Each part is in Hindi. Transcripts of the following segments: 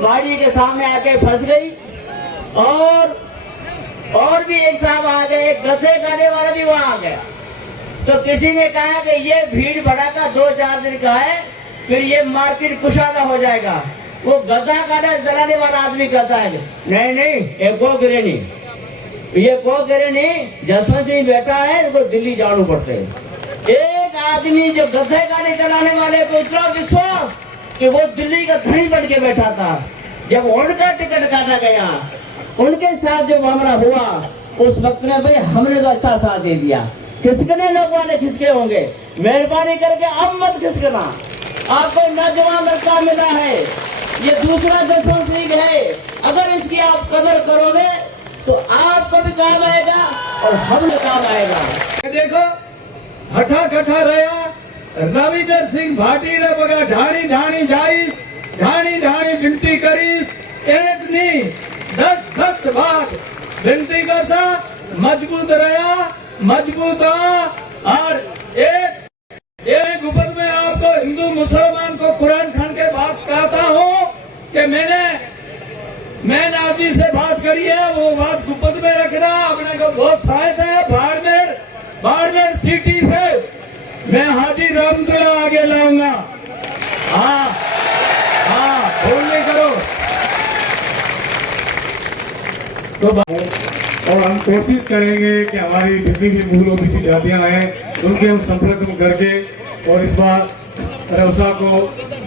गाड़ी के सामने आके फंस गई। और भी एक साहब आ गए, गधे गाने वाला भी वहां आ गया। तो किसी ने कहा कि ये भीड़ भड़ाका 2-4 दिन का है, फिर ये मार्केट कुशादा हो जाएगा। वो गधा गाना जलाने वाला आदमी कहता है नहीं नहीं, ये गो गिरे नहीं, ये गो गिरे नहीं, जसवंत सिंह बैठा है, इनको दिल्ली जाना पड़ता है। एक आदमी जो गधे गाने चलाने वाले को इतना विश्वास कि वो दिल्ली का धनी बन के बैठा था। जब उनका टिकट काटा गया, उनके साथ जो मामला हुआ, उस वक्त में भाई हमने तो अच्छा साथ दे दिया। खिसकने लोग वाले खिसके होंगे, मेहरबानी करके अब मत खिसकना। आपको नौजवान लड़का मिला है, ये दूसरा जसवंत सिंह है, अगर इसकी आप कदर करोगे तो आपको भी काम आएगा और हम काम आएगा। देखो हठा कठा रहा रविंदर सिंह भाटी ने बगा ढाणी ढाणी जाइस, ढाणी ढाणी विनती करीस, एक नहीं 10 बार विनती करसा, मजबूत रहा, मजबूत हो। और एक ऊपर में आपको हिंदू मुसलमान को कुरान खान के बात कहता हूँ कि मैंने आदमी से बात करी है, वो बात गुप्त में रखना। अपने को बहुत सहायता है। बाड़मेर सिटी से मैं हाजी रामदुल्ला आगे लाऊंगा। हाँ, भूल नहीं करो। और हम कोशिश करेंगे कि हमारी जितनी भी मूल ओबीसी जातियां हैं उनके हम संपर्क में करके और इस बार रवसा को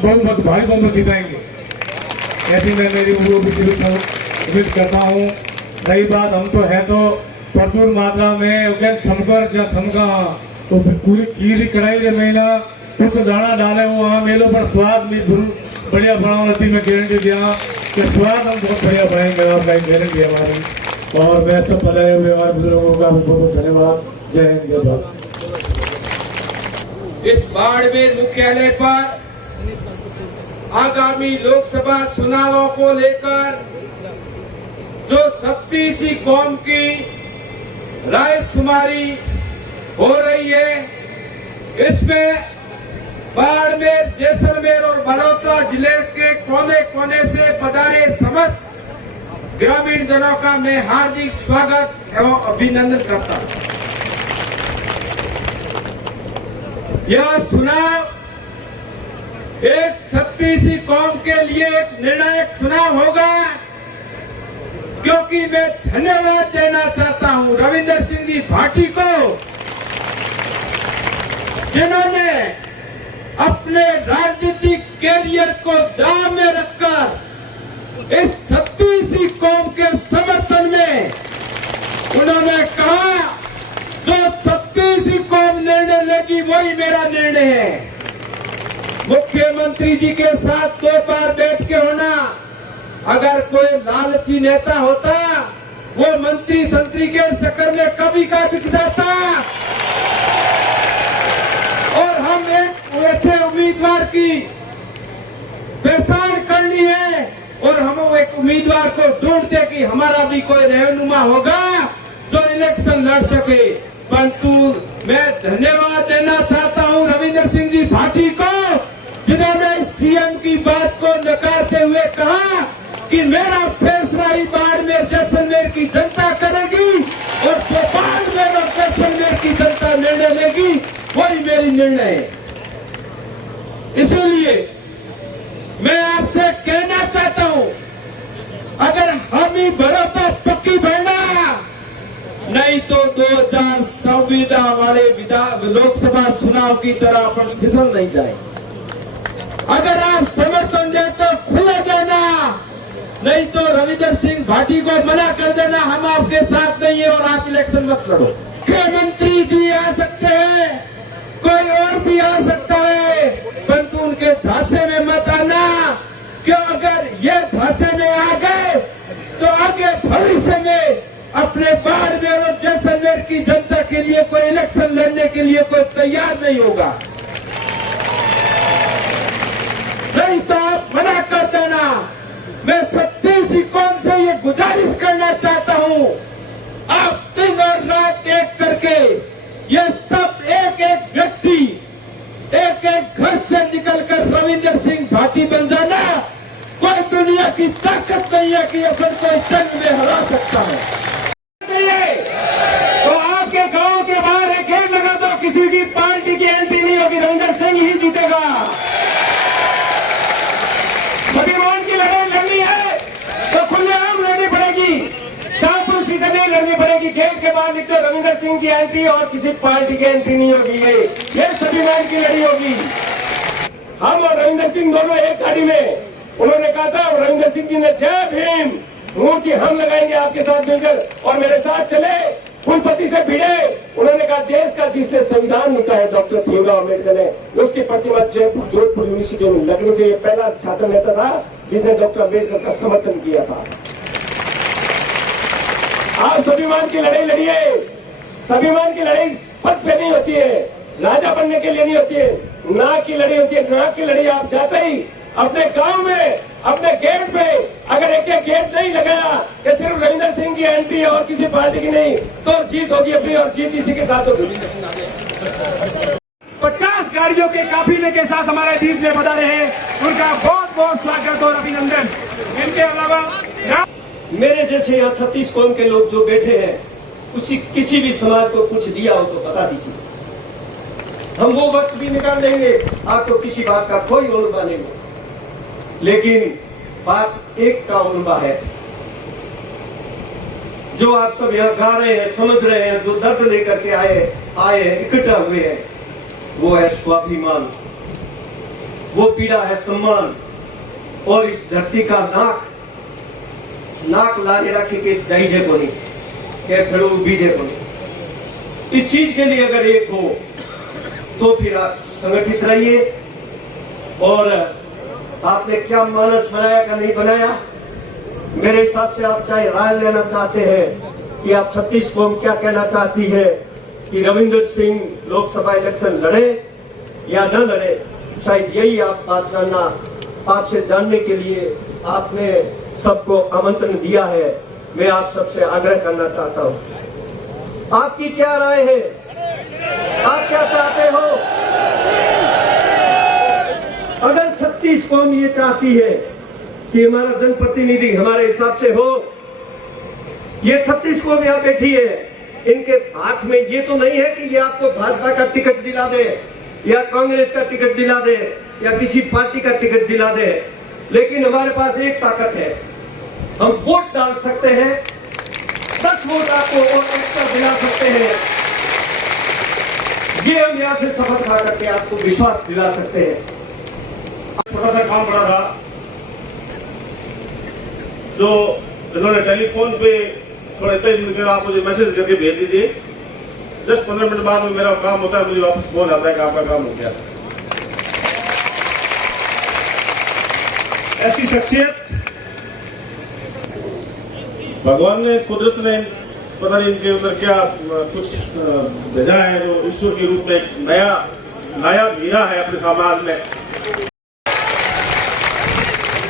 बहुमत भारी बहुमत जिताएंगे, ऐसी मैं मेरी मूल ओबीसी से उम्मीद करता हूँ। रही बात, हम तो है तो प्रचुर मात्रा में समका तो पूरी खीर कढ़ाई रे महीना कुछ दाना डाले हुआ वहाँ मेलों पर स्वाद भी बढ़िया बनाने थी। मैं गारंटी दिया कि स्वाद हम बहुत बढ़िया बनाएंगे, आपका एक गारंटी है हमारी। और मैं सब बताए हुए हमारे बुजुर्गों का बहुत बहुत धन्यवाद। जय हिंद, जय भारत। इस बाड़मेर मुख्यालय पर आगामी लोकसभा चुनावों को लेकर जो 37 कौम की रायशुमारी हो रही है, इसमें बाड़मेर, जैसलमेर और बड़ौदा जिले के कोने कोने से पधारे समस्त ग्रामीण जनों का मैं हार्दिक स्वागत एवं अभिनंदन करता हूं। यह चुनाव एक 37 कौम के लिए एक निर्णायक चुनाव होगा, क्योंकि मैं धन्यवाद देना चाहता हूं रविंदर सिंह जी भाटी को, जिन्होंने अपने राजनीतिक कैरियर को दांव में रखकर इस 36 कौम के समर्थन में उन्होंने कहा जो 36 कौम निर्णय लेगी वही मेरा निर्णय है। मुख्यमंत्री जी के साथ 2 बार बैठ के होना, अगर कोई लालची नेता होता वो मंत्री संतरी के चक्कर में कभी का बिक जाता। और हम एक ऐसे उम्मीदवार की पहचान करनी है और हम एक उम्मीदवार को ढूंढते कि हमारा भी कोई रहनुमा होगा जो इलेक्शन लड़ सके। परंतु मैं धन्यवाद देना चाहता हूं रविंदर सिंह जी भाटी को, जिन्होंने सीएम की बात को नकारते हुए कहा कि मेरा फैसला ही बाड़मेर जैसलमेर की जनता करेगी और जो बाड़मेर और जैसलमेर की जनता निर्णय लेगी वही मेरी निर्णय है। इसीलिए मैं आपसे कहना चाहता हूं, अगर हम ही भरो तो पक्की भरना, नहीं तो 2024 वाले लोकसभा चुनाव की तरह अपन फिसल नहीं जाए। अगर आप समर्थन दे तो खुले देना, नहीं तो रविंदर सिंह भाटी को मना कर देना, हम आपके साथ नहीं है और आप इलेक्शन मत लड़ो। मुख्यमंत्री जी आ सकते हैं, कोई और भी आ सकता है, परंतु उनके ढांचे में मत आना, क्यों? अगर ये ढांचे में आ गए तो आगे भविष्य में अपने बाड़मेर और जैसलमेर की जनता के लिए कोई इलेक्शन लड़ने के लिए कोई तैयार नहीं होगा। नहीं तो आप मना कर देना। मैं 36 कौम से ये गुजारिश करना चाहता हूं, आप दिन और रात एक करके ये सब एक एक व्यक्ति एक एक घर से निकलकर रविंदर सिंह भाटी बन जाना। कोई दुनिया की ताकत नहीं है कि ये फिर कोई जंग में हरा सकता है। चाहिए तो आपके गांव के बाहर एक गेट लगा दो, किसी की पार्टी की एमपी नहीं होगी, रविंदर सिंह ही जीतेगा। सभी मान की लड़ाई लड़नी है तो खुलेआम लड़नी पड़ेगी, चापलूसी से नहीं लड़नी पड़ेगी। गेट के बाहर लिख दो रविंदर सिंह की एमपी और किसी पार्टी की एमपी नहीं होगी, ये सभी मान की लड़ी होगी। हम और रविंदर सिंह दोनों एक गाड़ी में, उन्होंने कहा था रविंदर सिंह जी ने जय भीम मूर्ति हम लगाएंगे आपके साथ मिलकर, और मेरे साथ चले कुलपति से भिड़े। उन्होंने कहा देश का जिसने संविधान लिखा है डॉक्टर भीमराव अम्बेडकर ने, उसकी प्रतिमा जयपुर जोधपुर यूनिवर्सिटी में लगनी चाहिए। पहला छात्र नेता था जिसने डॉक्टर अम्बेडकर का समर्थन किया था। आप स्वाभिमान की लड़ाई लड़िए। स्वाभिमान की लड़ाई पद पे नहीं होती है, राजा बनने के लिए नहीं होती है, नाक की लड़ाई होती है। नाक की लड़ाई आप जाते ही अपने गांव में अपने गेट पे अगर एक गेट नहीं लगाया कि सिर्फ रविंदर सिंह की एमपी और किसी पार्टी की नहीं, तो जीत होगी अपनी, और जीत इसी के साथ होगी। 50 गाड़ियों के काफिले के साथ हमारे बीच में पधारे हैं, उनका बहुत बहुत स्वागत और अभिनंदन। इनके अलावा मेरे जैसे यहाँ 36 कौम के लोग जो बैठे हैं, किसी भी समाज को कुछ दिया हो तो बता दीजिए, हम वो वक्त भी निकाल देंगे, आपको किसी बात का कोई उलझा नहीं हो। लेकिन बात एक का उलझा है, जो आप सब यहाँ गा रहे हैं, समझ रहे हैं, जो दर्द लेकर के आए इकट्ठा हुए हैं, वो है स्वाभिमान, वो पीड़ा है सम्मान, और इस धरती का नाक लाने रखे के जाइजे को नहीं, के फिर बीजे को नहीं। इस चीज के लिए अगर एक हो तो फिर आप संगठित रहिए। और आपने क्या मानस बनाया का नहीं बनाया, मेरे हिसाब से आप चाहे राय लेना चाहते हैं कि आप 36 कौम क्या कहना चाहती है कि रविंदर सिंह लोकसभा इलेक्शन लड़े या न लड़े, शायद यही आप बात जानना, आपसे जानने के लिए आपने सबको आमंत्रण दिया है। मैं आप सबसे आग्रह करना चाहता हूं, आपकी क्या राय है, आप क्या चाहते हो? अगर 36 कौम ये चाहती है कि हमारा जनप्रतिनिधि हमारे हिसाब से हो, ये 36 कौम यहाँ बैठी है, इनके हाथ में ये तो नहीं है कि ये आपको भाजपा का टिकट दिला दे या कांग्रेस का टिकट दिला दे या किसी पार्टी का टिकट दिला दे, लेकिन हमारे पास एक ताकत है, हम वोट डाल सकते हैं, 10 वोट आपको और एक्स्ट्रा दिला सकते हैं। ये हम यहाँ से शपथ खा करके आपको विश्वास दिला सकते हैं। छोटा सा काम पड़ा था, जो इन्होंने टेलीफोन पे थोड़ा इतना दिन आप मुझे मैसेज करके भेज दीजिए, जस्ट 15 मिनट बाद में मेरा काम होता है, मुझे वापस फोन आता है कि आपका काम हो गया। ऐसी शख्सियत भगवान ने, कुदरत ने, पता नहीं इनके अंदर क्या कुछ भेजा है, जो ईश्वर के रूप में एक नया हीरा है अपने समाज में।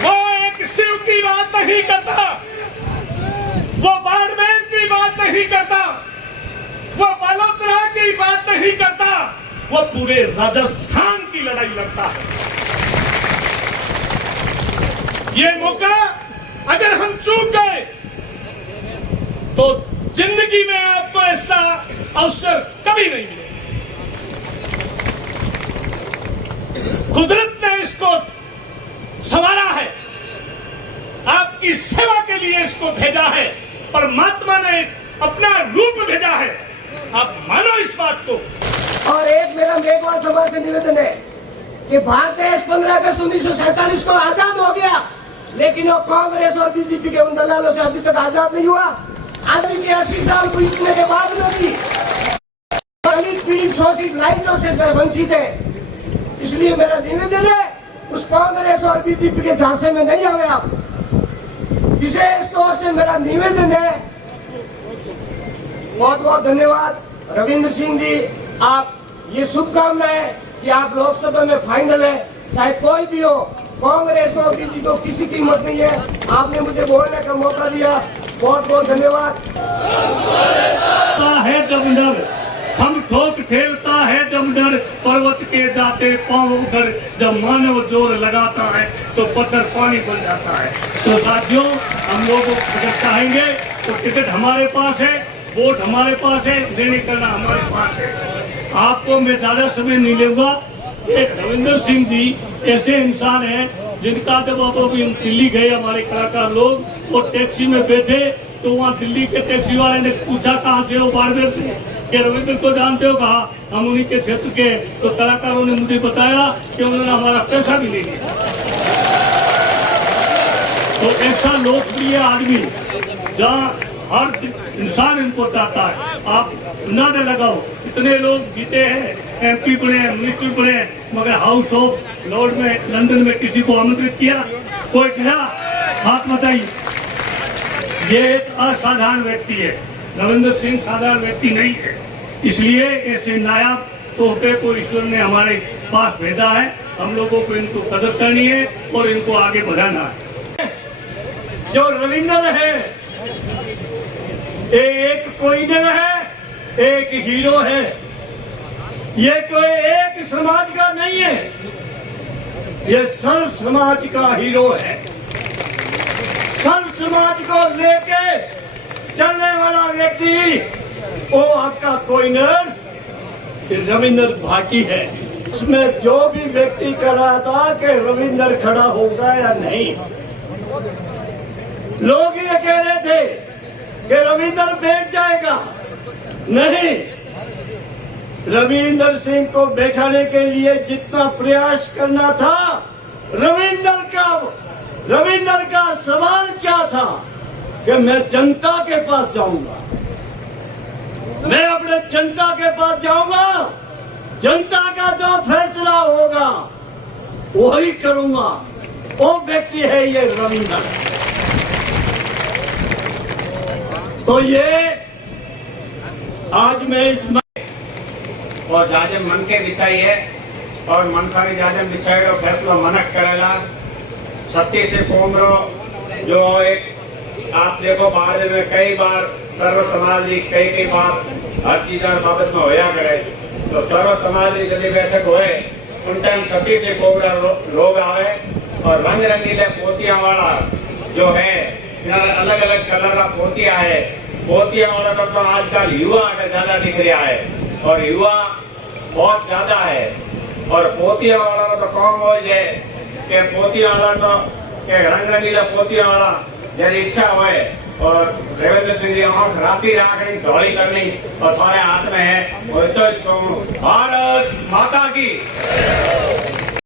वो एक शिव की बात नहीं करता, वो बाड़मेर की बात नहीं करता, वो बालोतरा की बात नहीं करता, वो पूरे राजस्थान की लड़ाई लड़ता है। ये मौका अगर हम चूक गए तो जिंदगी में आपको ऐसा अवसर कभी नहीं मिलेगा। कुदरत ने इसको संवारा है, आपकी सेवा के लिए इसको भेजा है, परमात्मा ने अपना रूप भेजा है, आप मानो इस बात को। और एक मेरा मेघवाल सभा से निवेदन है कि भारत देश 15 अगस्त 1947 को आजाद हो गया, लेकिन वो कांग्रेस और बीजेपी के उन दलालों से अभी तक आजाद नहीं हुआ। आदमी के 80 साल बीतने के बाद में भी दलित पीड़ित शोषित लाइटों से वंचित है। इसलिए मेरा निवेदन है, उस कांग्रेस और बीजेपी के झांसे में नहीं आवे आप। विशेष तौर से मेरा निवेदन है, बहुत बहुत धन्यवाद रविंद्र सिंह जी, आप ये शुभकामनाएं कि आप लोकसभा में फाइनल है, चाहे कोई भी हो, कांग्रेस और बीजेपी को किसी की हिम्मत नहीं है। आपने मुझे बोलने का मौका दिया, बहुत बहुत धन्यवाद। है जब डर हम ठोक ठेलता है जब डर पर्वत के जाते पांव उधर, जब मानव जोर लगाता है तो पत्थर पानी बन जाता है। तो साथियों, हम लोग अगर चाहेंगे तो टिकट हमारे पास है, वोट हमारे पास है, निर्णय करना हमारे पास है। आपको मैं ज्यादा समय नहीं लूंगा। रविंदर सिंह जी ऐसे इंसान हैं जिनका जब आप अभी दिल्ली गए हमारे कलाकार लोग और टैक्सी में बैठे तो वहाँ दिल्ली के टैक्सी वाले ने पूछा कहाँ से हो, बाड़मेर से, कि रविंद्र को जानते हो? कहा हम उन्हीं के क्षेत्र के। तो कलाकारों ने मुझे बताया कि उन्होंने हमारा पैसा भी नहीं लिया। तो ऐसा लोकप्रिय आदमी जहाँ हर इंसान इनको चाहता है, आप अंदाजा लगाओ इतने लोग जीते हैं, MP बने, मिनिस्टर बने, मगर हाउस ऑफ लॉर्ड में लंदन में किसी को आमंत्रित किया? कोई गया? हाथ बताइए। ये एक असाधारण व्यक्ति है। रविंदर सिंह साधारण व्यक्ति नहीं है, इसलिए ऐसे नायाब तोहफे को ईश्वर ने हमारे पास भेजा है। हम लोगों को इनको कदर करनी है और इनको आगे बढ़ाना है। जो रविंदर है एक कोई नहीं है, एक हीरो है। ये कोई एक समाज का नहीं है, ये सर्व समाज का हीरो है। सर्व समाज को लेके चलने वाला व्यक्ति वो आपका कोइनर रविंदर भाटी है। उसमें जो भी व्यक्ति कह रहा था कि रविंदर खड़ा होगा या नहीं, लोग ये कह रहे थे कि रविंदर बैठ जाएगा। नहीं, रविंदर सिंह को बैठाने के लिए जितना प्रयास करना था, रविंदर का सवाल क्या था कि मैं जनता के पास जाऊंगा, मैं अपने जनता के पास जाऊंगा, जनता का जो फैसला होगा वही करूंगा। वो व्यक्ति है ये रविंदर। तो ये आज मैं इस और जाजे मन के बिछाई है और मन खाली जाजे बिछाएगा फैसला मनक करेला। 36 कोमरो जो एक आप देखो बाद में कई बार सर्व समाजिक कई बार हर चीज बाबत में होया करे। तो सर्व समाजिक यदि बैठक होए उन टाइम 36 कोमरा लोग आवे और रंग रंगीले पोतिया वाला जो है अलग अलग कलर का पोतिया है। पोतिया वाला तो आजकल युवा ज्यादा दिख रहा है और युवा बहुत ज्यादा है। और पोतिया वाला तो कम हो जाए कि पोतिया वाला तो के रंग रंगीला पोतिया वाला जब इच्छा होए और रविंद्र सिंह जी आंख राती राखनी धौली करनी और तुम्हारे हाथ में है वो तो भारत माता की।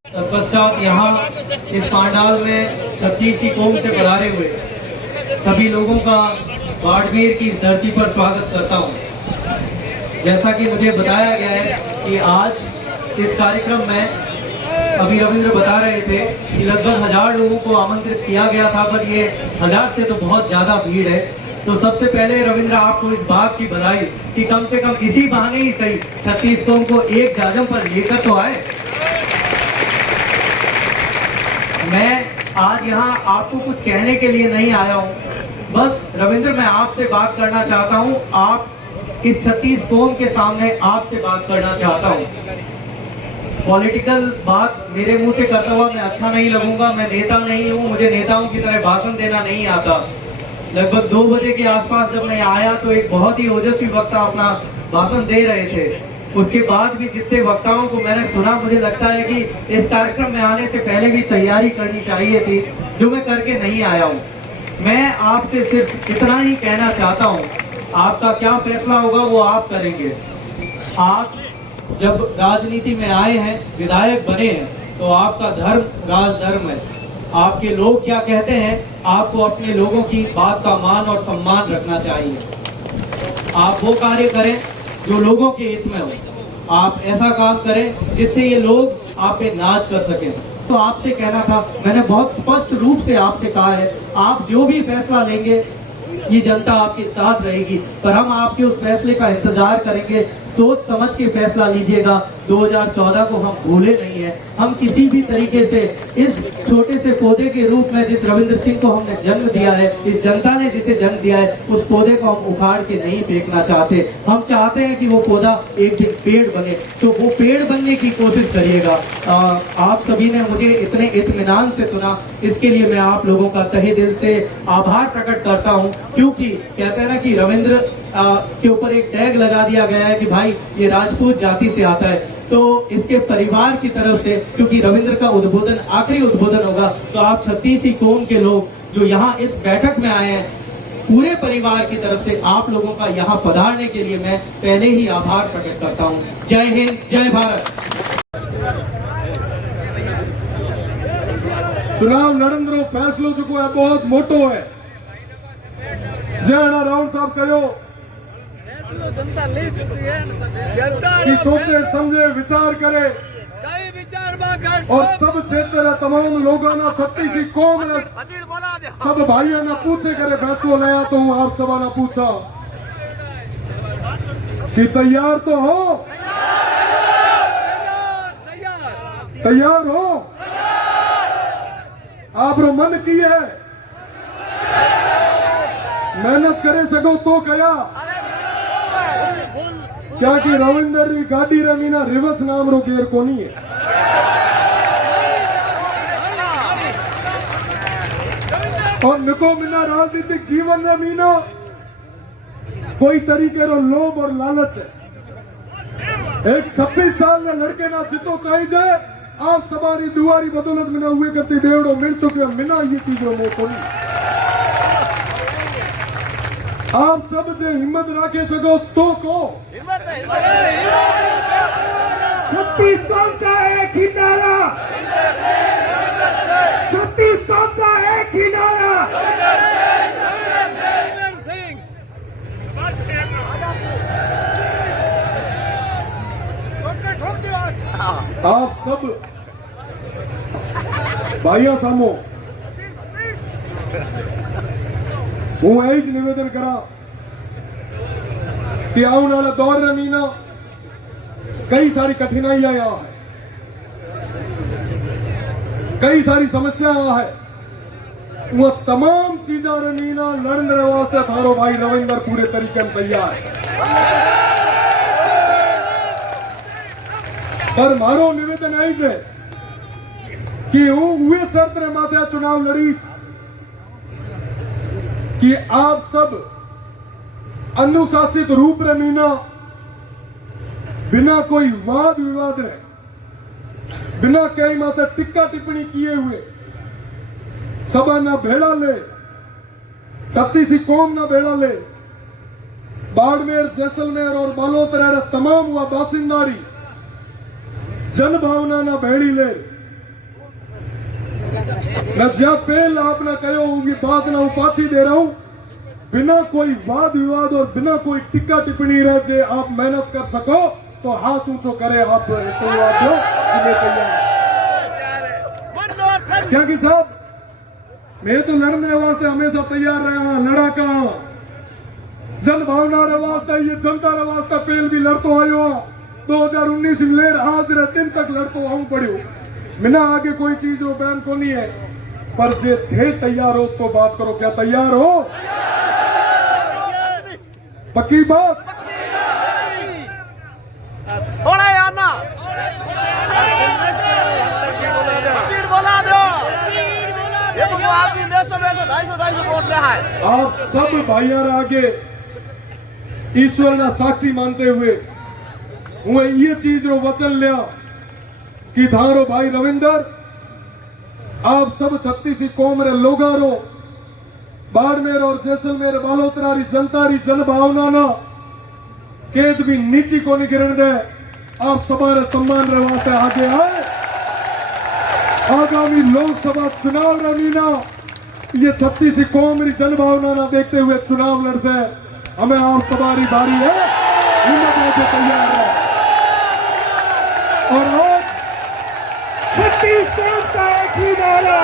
तत्पश्चात यहाँ इस पांडाल में 36 कौम से पधारे हुए सभी लोगों का बाड़मेर की इस धरती पर स्वागत करता हूँ। जैसा कि मुझे बताया गया है कि आज इस कार्यक्रम में अभी रविंद्र बता रहे थे कि लगभग 1000 लोगों को आमंत्रित किया गया था, पर ये 1000 से तो बहुत ज्यादा भीड़ है। तो सबसे पहले रविंद्र आपको इस बात की बधाई कि कम से कम इसी बहाने ही सही 36 कौम को एक जाजम पर लेकर तो आए। मैं आज यहाँ आपको कुछ कहने के लिए नहीं आया हूँ, बस रविंद्र मैं आपसे बात करना चाहता हूँ। आप इस 36 कौम के सामने आपसे बात करना चाहता हूँ। पॉलिटिकल बात मेरे मुंह से करता हुआ मैं अच्छा नहीं लगूंगा। मैं नेता नहीं हूँ, मुझे नेताओं की तरह भाषण देना नहीं आता। लगभग 2 बजे के आसपास जब मैं आया तो एक बहुत ही ओजस्वी वक्ता अपना भाषण दे रहे थे। उसके बाद भी जितने वक्ताओं को मैंने सुना, मुझे लगता है कि इस कार्यक्रम में आने से पहले भी तैयारी करनी चाहिए थी, जो मैं करके नहीं आया हूँ। मैं आपसे सिर्फ इतना ही कहना चाहता हूँ, आपका क्या फैसला होगा वो आप करेंगे। आप जब राजनीति में आए हैं, विधायक बने हैं, तो आपका धर्म राजधर्म है। आपके लोग क्या कहते हैं, आपको अपने लोगों की बात का मान और सम्मान रखना चाहिए। आप वो कार्य करें जो लोगों के हित में हो। आप ऐसा काम करें जिससे ये लोग आप पे नाज कर सकें। तो आपसे कहना था, मैंने बहुत स्पष्ट रूप से आपसे कहा है, आप जो भी फैसला लेंगे ये जनता आपके साथ रहेगी, पर हम आपके उस फैसले का इंतजार करेंगे सोच समझ के फैसला लीजिएगा। 2014 को हम भूले नहीं है। हम किसी भी तरीके से इस छोटे से पौधे के रूप में जिस रविंद्र सिंह को हमने जन्म दिया है, इस जनता ने जिसे जन्म दिया है, उस पौधे को हम उखाड़ के नहीं फेंकना चाहते। हम चाहते हैं कि वो पौधा एक दिन पेड़ बने, तो वो पेड़ बनने की कोशिश करिएगा। आप सभी ने मुझे इतने इत्मीनान से सुना, इसके लिए मैं आप लोगों का तहे दिल से आभार प्रकट करता हूं। क्योंकि कहते हैं ना कि रविंद्र के ऊपर एक टैग लगा दिया गया है कि भाई ये राजपूत जाति से आता है, तो इसके परिवार की तरफ से, क्योंकि रविंद्र का उद्बोधन आखिरी उद्बोधन होगा, तो आप 36 ही कौम के लोग जो यहाँ इस बैठक में आए हैं, पूरे परिवार की तरफ से आप लोगों का यहाँ पधारने के लिए मैं पहले ही आभार प्रकट करता हूँ। जय हिंद, जय भारत। चुनाव लड़न रो फैसलो जो है बहुत मोटो है। जय राहुल साहब कहो कि सोचे समझे विचार करे और सब क्षेत्र तमाम लोगों ना 36 कौम ने सब भाइयों ने पूछे करे फैसलो लिया। तो हूँ आप सब ने पूछा कि तैयार तो हो, तैयार हो, आप रो मन की है, मेहनत करे सको तो कया क्या कि रविंदर री गाड़ी रमीना रिवर्स नाम रो गेर कोनी है। और निको मिना राजनीतिक जीवन रमीना कोई तरीके रो लोभ और लालच है। एक 26 साल ने लड़के ना जितो चाहिए जाए, आप सवारी दुआरी बदौलत मिना हुए करती डेढ़ो मिल चुके मिना ये चीजों में कोनी। आप सब जो हिम्मत रखे सको तो को 36 कौम का एक ही नारा, 36 कौम का एक ही नारा। आप सब भाइयों सामो हूँ यही ज निवेदन करा कि आने वाला दौर में मीना कई सारी कठिनाइयां यहाँ है, कई सारी समस्याएं है। वो तमाम चीजा मीना लड़ने वास्ते थारो भाई रविंदर पूरे तरीके में तैयार है। पर मारो निवेदन है कि हूँ हुए शर्त रे माथे चुनाव लड़ीश कि आप सब अनुशासित रूप रे मीना बिना कोई वाद विवाद रे, बिना कई माते टिक्का टिप्पणी किए हुए सभा ना भेड़ा ले, 36 कौम ना भेड़ा ले, बाड़मेर, जैसलमेर और बालोतरा रे तमाम हुआ बासिंदारी जन भावना ना भेड़ी ले। मैं जब पहले आपने कहो होगी बात ना उपाची दे रहा हूं, बिना कोई वाद विवाद और बिना कोई टिक्का टिप्पणी रह जे आप मेहनत कर सको तो हाथ ऊंचो करे, आप संवाद दो कि मैं तैयार। क्या कि साहब मैं तो लड़ने वास्ते हमेशा तैयार रहा, लड़ाका जन भावना रे वास्ते, ये जनता रे वास्ते पहल भी लड़तो आयो 2019 में लेर आज रे दिन तक लड़तो आऊं पड़ियो। मिना आगे कोई चीज रो बैन को नहीं है, पर जे थे तैयार हो तो बात करो। क्या तैयार हो? पक्की बात? थोड़ा यार ना बोला दो, ये तो आदमी 150-250 वोट ले है। आप सब भाइयार आगे ईश्वर ना साक्षी मानते हुए हुए ये चीज रो वचन लिया कि थारो भाई रविंदर आप सब 36 कौम रे लोगा रो बाड़मेर और जैसलमेर बालोतरा री जनता री जन भावना ना केद भी नीची को नहीं गिरन दे। आप सबारे सम्मान रे वास्ते आगे आए। आगामी लोकसभा चुनाव रमीना ये 36 कौम री जन भावना ना देखते हुए चुनाव लड़ से हमें आप सबारी बारी है, हिम्मत लेके तैयार है। और आज 36 कौम का एक ही नारा,